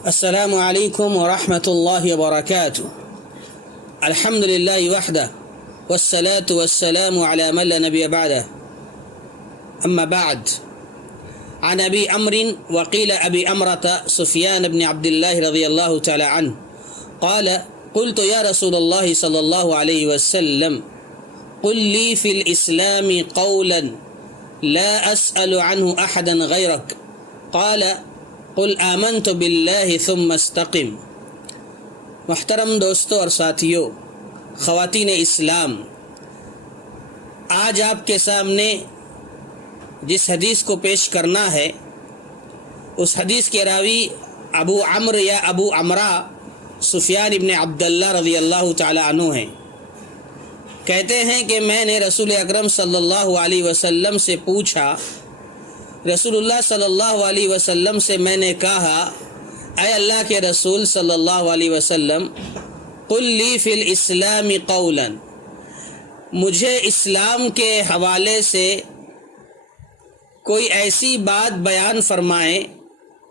السلام علیکم ورحمۃ اللہ وبرکاتہ. الحمد للہ وحدہ والصلاة والسلام على من لا نبی بعدہ. اما بعد، عن ابی عمر وقیل ابی عمرة سفیان بن عبد اللہ رضی اللہ تعالی عنہ قال قلت یا رسول اللہ صلی اللہ علیہ وسلم قل لی فی الاسلام قولا لا اسأل عنہ احدا غیرک قال قل آمنت باللہ ثم استقم. محترم دوستوں اور ساتھیوں، خواتین اسلام، آج آپ کے سامنے جس حدیث کو پیش کرنا ہے اس حدیث کے راوی ابو عمرو یا ابو عمرہ سفیان ابن عبداللہ رضی اللہ تعالی عنہ ہیں. کہتے ہیں کہ میں نے رسول اکرم صلی اللہ علیہ وسلم سے پوچھا، رسول اللہ صلی اللہ علیہ وسلم سے میں نے کہا، اے اللہ کے رسول صلی اللہ علیہ وسلم، قل لی فی الاسلام قولا، مجھے اسلام کے حوالے سے کوئی ایسی بات بیان فرمائیں،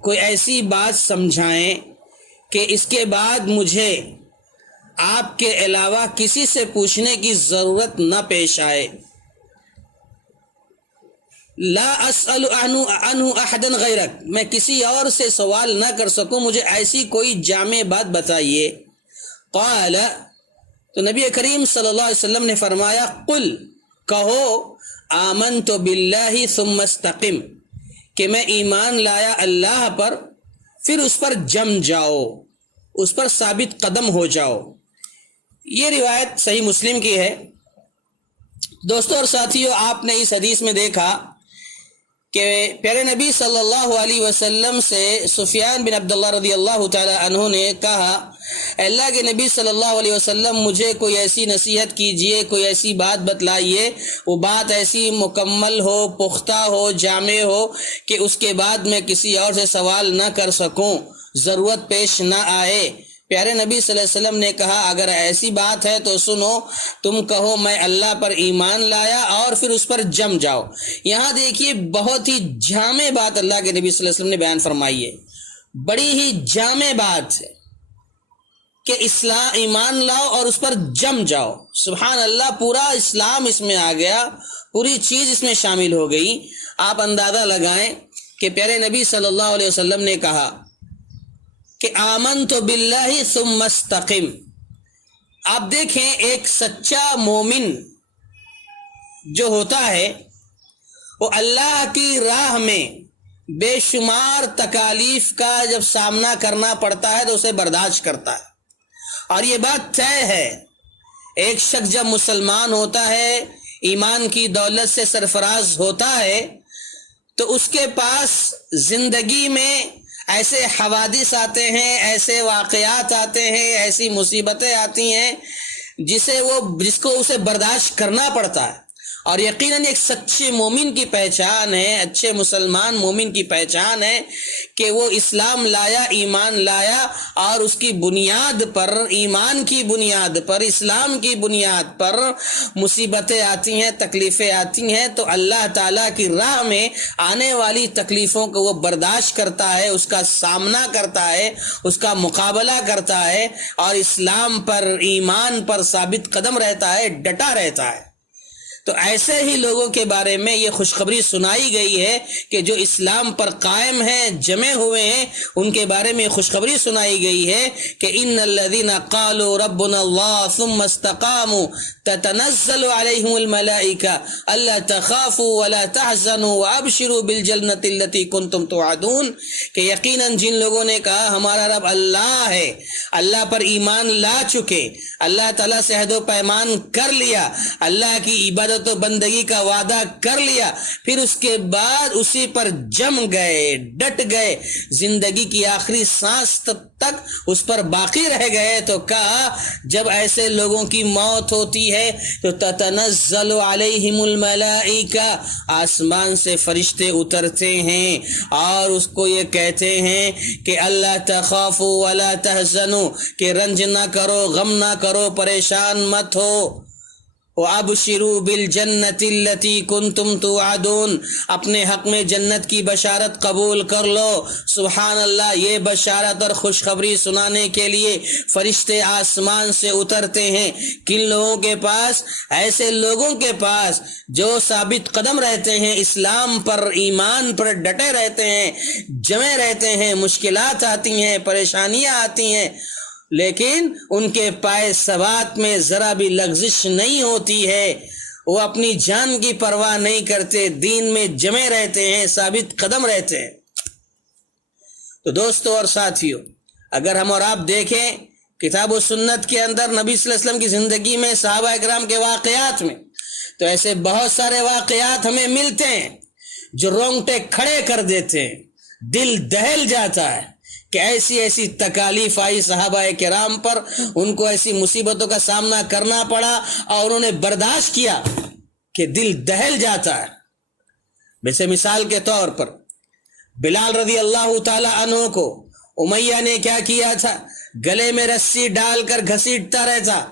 کوئی ایسی بات سمجھائیں کہ اس کے بعد مجھے آپ کے علاوہ کسی سے پوچھنے کی ضرورت نہ پیش آئے. لا اسأل عنہ احدا غیرک، میں کسی اور سے سوال نہ کر سکوں، مجھے ایسی کوئی جامع بات بتائیے. قال، تو نبی کریم صلی اللہ علیہ وسلم نے فرمایا، قل، کہو، آمنت باللہ ثم استقم، کہ میں ایمان لایا اللہ پر، پھر اس پر جم جاؤ، اس پر ثابت قدم ہو جاؤ. یہ روایت صحیح مسلم کی ہے. دوستوں اور ساتھیوں، آپ نے اس حدیث میں دیکھا کہ پیارے نبی صلی اللہ علیہ وسلم سے سفیان بن عبداللہ رضی اللہ تعالی عنہ نے کہا، اللہ کے نبی صلی اللہ علیہ وسلم، مجھے کوئی ایسی نصیحت کیجئے، کوئی ایسی بات بتلائیے، وہ بات ایسی مکمل ہو، پختہ ہو، جامع ہو کہ اس کے بعد میں کسی اور سے سوال نہ کر سکوں، ضرورت پیش نہ آئے. پیارے نبی صلی اللہ علیہ وسلم نے کہا، اگر ایسی بات ہے تو سنو، تم کہو میں اللہ پر ایمان لایا اور پھر اس پر جم جاؤ. یہاں دیکھیے، بہت ہی جامع بات اللہ کے نبی صلی اللہ علیہ وسلم نے بیان فرمائی ہے. بڑی ہی جامع بات ہے کہ اسلام، ایمان لاؤ اور اس پر جم جاؤ. سبحان اللہ، پورا اسلام اس میں آ گیا، پوری چیز اس میں شامل ہو گئی. آپ اندازہ لگائیں کہ پیارے نبی صلی اللہ علیہ وسلم نے کہا کہ آمنت باللہ ثم استقم. آپ دیکھیں، ایک سچا مومن جو ہوتا ہے وہ اللہ کی راہ میں بے شمار تکالیف کا جب سامنا کرنا پڑتا ہے تو اسے برداشت کرتا ہے. اور یہ بات طے ہے، ایک شخص جب مسلمان ہوتا ہے، ایمان کی دولت سے سرفراز ہوتا ہے، تو اس کے پاس زندگی میں ایسے حوادث آتے ہیں، ایسے واقعات آتے ہیں، ایسی مصیبتیں آتی ہیں جس کو اسے برداشت کرنا پڑتا ہے. اور یقیناً ایک سچے مومن کی پہچان ہے، اچھے مسلمان مومن کی پہچان ہے کہ وہ اسلام لایا، ایمان لایا، اور اس کی بنیاد پر، ایمان کی بنیاد پر، اسلام کی بنیاد پر مصیبتیں آتی ہیں، تکلیفیں آتی ہیں، تو اللہ تعالیٰ کی راہ میں آنے والی تکلیفوں کو وہ برداشت کرتا ہے، اس کا سامنا کرتا ہے، اس کا مقابلہ کرتا ہے، اور اسلام پر، ایمان پر ثابت قدم رہتا ہے، ڈٹا رہتا ہے. تو ایسے ہی لوگوں کے بارے میں یہ خوشخبری سنائی گئی ہے کہ جو اسلام پر قائم ہیں، جمے ہوئے ہیں، ان کے بارے میں خوشخبری سنائی گئی ہے کہ ان الذین قالوا ربنا اللہ ثم استقاموا تتنزل علیہم الملائکہ الا تخافوا ولا تحزنوا وابشروا بالجنۃ التی کنتم توعدون، کہ یقیناً جن لوگوں نے کہا ہمارا رب اللہ ہے، اللہ پر ایمان لا چکے، اللہ تعالیٰ سے عہد و پیمان کر لیا، اللہ کی عبادت و بندگی کا وعدہ کر لیا، پھر اس کے بعد اسی پر جم گئے، ڈٹ گئے، زندگی کی آخری سانس تک اس پر باقی رہ گئے، تو کہا جب ایسے لوگوں کی موت ہوتی ہے تو تتنزل علیہم الملائکہ، آسمان سے فرشتے اترتے ہیں اور اس کو یہ کہتے ہیں کہ اللہ تخافوا ولا تحزنوا، کہ رنج نہ کرو، غم نہ کرو، پریشان مت ہو، وَأَبْشِرُوا بِالْجَنَّةِ الَّتِي كُنْتُمْ تُوعَدُونَ، اپنے حق میں جنت کی بشارت قبول کر لو۔ سبحان اللہ، یہ بشارت اور خوشخبری سنانے کے لیے فرشتے آسمان سے اترتے ہیں۔ کن لوگوں کے پاس؟ ایسے لوگوں کے پاس جو ثابت قدم رہتے ہیں، اسلام پر، ایمان پر ڈٹے رہتے ہیں، جمے رہتے ہیں۔ مشکلات آتی ہیں، پریشانیاں آتی ہیں، لیکن ان کے پائے ثبات میں ذرا بھی لغزش نہیں ہوتی ہے، وہ اپنی جان کی پرواہ نہیں کرتے، دین میں جمے رہتے ہیں، ثابت قدم رہتے ہیں۔ تو دوستو اور ساتھیو، اگر ہم اور آپ دیکھیں کتاب و سنت کے اندر نبی صلی اللہ علیہ وسلم کی زندگی میں، صحابہ اکرام کے واقعات میں، تو ایسے بہت سارے واقعات ہمیں ملتے ہیں جو رونگٹے کھڑے کر دیتے ہیں، دل دہل جاتا ہے کہ ایسی ایسی تکالیف آئی صحابہ کرام پر، ان کو ایسی مصیبتوں کا سامنا کرنا پڑا اور انہوں نے برداشت کیا کہ دل دہل جاتا ہے۔ جیسے مثال کے طور پر بلال رضی اللہ تعالی عنہ کو امیہ نے کیا کیا تھا؟ گلے میں رسی ڈال کر گھسیٹتا رہتا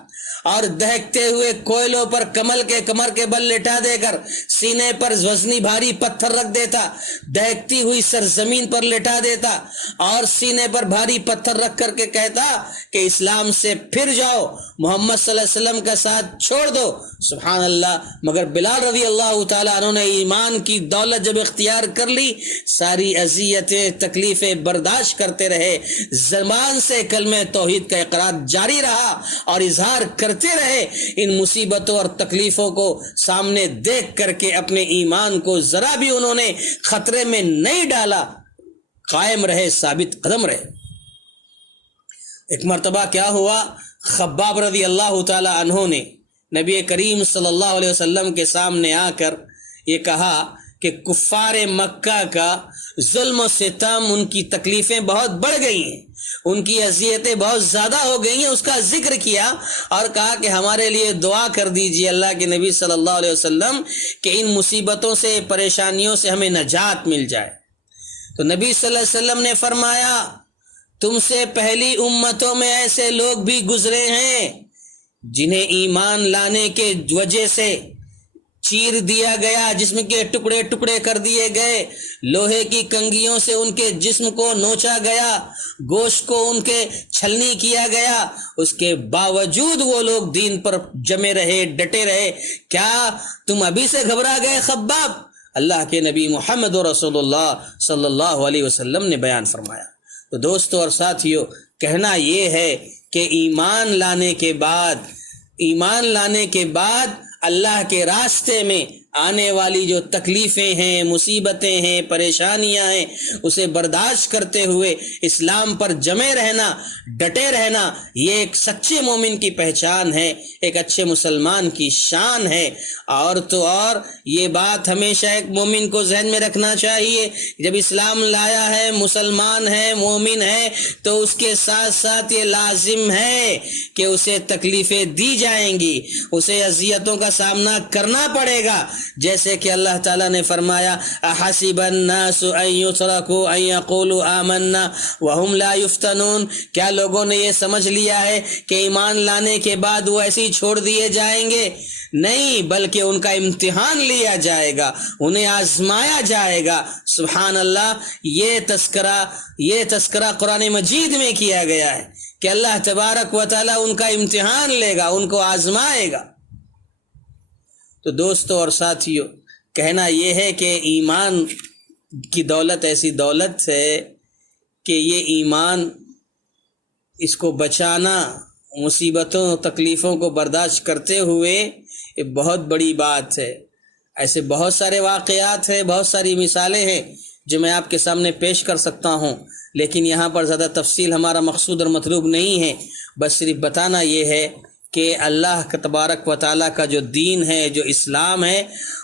اور دہکتے ہوئے کوئلوں پر کمر کے بل لٹا دے کر سینے پر وزنی بھاری پتھر رکھ دیتا، دہکتی ہوئی سرزمین پر لٹا دیتا اور سینے پر بھاری پتھر رکھ کر کے کہتا کہ اسلام سے پھر جاؤ، محمد صلی اللہ علیہ وسلم کا ساتھ چھوڑ دو۔ سبحان اللہ، مگر بلال رضی اللہ تعالیٰ عنہ نے ایمان کی دولت جب اختیار کر لی، ساری اذیتیں تکلیفیں برداشت کرتے رہے، زبان سے کلمہ توحید کا اقرار جاری رہا اور اظہار کرتے رہے۔ ان مصیبتوں اور تکلیفوں کو سامنے دیکھ کر کے اپنے ایمان کو ذرا بھی انہوں نے خطرے میں نہیں ڈالا، قائم رہے، ثابت قدم رہے۔ ایک مرتبہ کیا ہوا، خباب رضی اللہ تعالی عنہ نے نبی کریم صلی اللہ علیہ وسلم کے سامنے آ کر یہ کہا کہ کفار مکہ کا ظلم و ستم، ان کی تکلیفیں بہت بڑھ گئی ہیں، ان کی اذیتیں بہت زیادہ ہو گئی ہیں۔ اس کا ذکر کیا اور کہا کہ ہمارے لیے دعا کر دیجئے اللہ کے نبی صلی اللہ علیہ وسلم کہ ان مصیبتوں سے، پریشانیوں سے ہمیں نجات مل جائے۔ تو نبی صلی اللہ علیہ وسلم نے فرمایا، تم سے پہلی امتوں میں ایسے لوگ بھی گزرے ہیں جنہیں ایمان لانے کے وجہ سے چیر دیا گیا، جسم کے ٹکڑے ٹکڑے کر دیے گئے، لوہے کی کنگھیوں سے ان کے جسم کو نوچا گیا، گوشت کو ان کے چھلنی کیا گیا، اس کے باوجود وہ لوگ دین پر جمے رہے، ڈٹے رہے۔ کیا تم ابھی سے گھبرا گئے خباب؟ اللہ کے نبی محمد رسول اللہ صلی اللہ علیہ وسلم نے بیان فرمایا۔ تو دوستو اور ساتھیو، کہنا یہ ہے کہ ایمان لانے کے بعد اللہ کے راستے میں آنے والی جو تکلیفیں ہیں، مصیبتیں ہیں، پریشانیاں ہیں، اسے برداشت کرتے ہوئے اسلام پر جمے رہنا، ڈٹے رہنا، یہ ایک سچے مومن کی پہچان ہے، ایک اچھے مسلمان کی شان ہے۔ اور تو اور یہ بات ہمیشہ ایک مومن کو ذہن میں رکھنا چاہیے، جب اسلام لایا ہے، مسلمان ہے، مومن ہے، تو اس کے ساتھ ساتھ یہ لازم ہے کہ اسے تکلیفیں دی جائیں گی، اسے اذیتوں کا سامنا کرنا پڑے گا۔ جیسے کہ اللہ تعالیٰ نے فرمایا، احسب الناس ان یترکوا ان یقولوا آمنا وهم لا یفتنون، کیا لوگوں نے یہ سمجھ لیا ہے کہ ایمان لانے کے بعد وہ ایسے ہی چھوڑ دیے جائیں گے؟ نہیں، بلکہ ان کا امتحان لیا جائے گا، انہیں آزمایا جائے گا۔ سبحان اللہ، یہ تذکرہ قرآن مجید میں کیا گیا ہے کہ اللہ تبارک و تعالیٰ ان کا امتحان لے گا، ان کو آزمائے گا۔ تو دوستو اور ساتھیو، کہنا یہ ہے کہ ایمان کی دولت ایسی دولت ہے کہ یہ ایمان، اس کو بچانا، مصیبتوں تکلیفوں کو برداشت کرتے ہوئے، یہ بہت بڑی بات ہے۔ ایسے بہت سارے واقعات ہیں، بہت ساری مثالیں ہیں جو میں آپ کے سامنے پیش کر سکتا ہوں، لیکن یہاں پر زیادہ تفصیل ہمارا مقصود اور مطلوب نہیں ہے۔ بس صرف بتانا یہ ہے کہ اللہ تبارک و تعالیٰ کا جو دین ہے، جو اسلام ہے،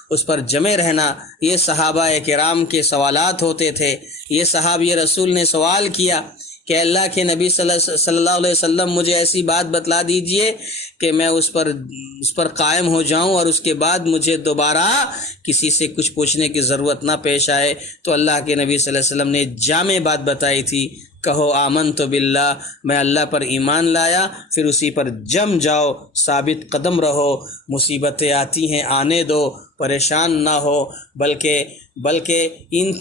اس پر جمے رہنا۔ یہ صحابہ کرام کے سوالات ہوتے تھے، یہ صحابی رسول نے سوال کیا کہ اللہ کے نبی صلی اللہ علیہ وسلم مجھے ایسی بات بتلا دیجئے کہ میں اس پر قائم ہو جاؤں اور اس کے بعد مجھے دوبارہ کسی سے کچھ پوچھنے کی ضرورت نہ پیش آئے۔ تو اللہ کے نبی صلی اللہ علیہ وسلم نے جامع بات بتائی تھی، کہو آمنت باللہ، میں اللہ پر ایمان لایا، پھر اسی پر جم جاؤ، ثابت قدم رہو، مصیبتیں آتی ہیں آنے دو، پریشان نہ ہو، بلکہ ان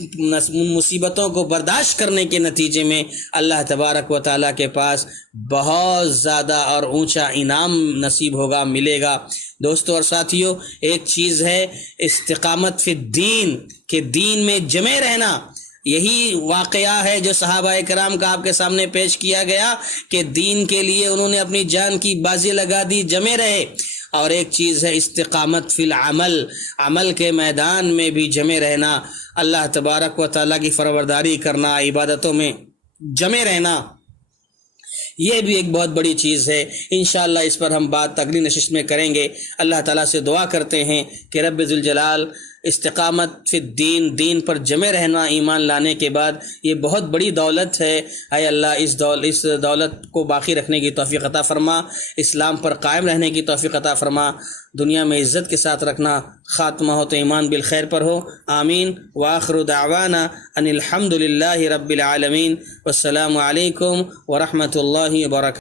مصیبتوں کو برداشت کرنے کے نتیجے میں اللہ تبارک و تعالیٰ کے پاس بہت زیادہ اور اونچا انعام نصیب ہوگا، ملے گا۔ دوستو اور ساتھیو، ایک چیز ہے استقامت فی الدین، کہ دین میں جمے رہنا۔ یہی واقعہ ہے جو صحابہ کرام کا آپ کے سامنے پیش کیا گیا کہ دین کے لیے انہوں نے اپنی جان کی بازی لگا دی، جمے رہے۔ اور ایک چیز ہے استقامت فی العمل، عمل کے میدان میں بھی جمے رہنا، اللہ تبارک و تعالیٰ کی فرمانبرداری کرنا، عبادتوں میں جمے رہنا، یہ بھی ایک بہت بڑی چیز ہے۔ انشاءاللہ اس پر ہم بات اگلی نشست میں کریں گے۔ اللہ تعالیٰ سے دعا کرتے ہیں کہ رب ذوالجلال استقامت فی الدین، دین پر جمے رہنا ایمان لانے کے بعد یہ بہت بڑی دولت ہے۔ اے اللہ اس دولت کو باقی رکھنے کی توفیق عطا فرما، اسلام پر قائم رہنے کی توفیق عطا فرما، دنیا میں عزت کے ساتھ رکھنا، خاتمہ ہو تو ایمان بالخیر پر ہو، آمین۔ وآخر دعوانا ان الحمد للہ رب العالمین، والسلام علیکم ورحمۃ اللہ وبرکاتہ۔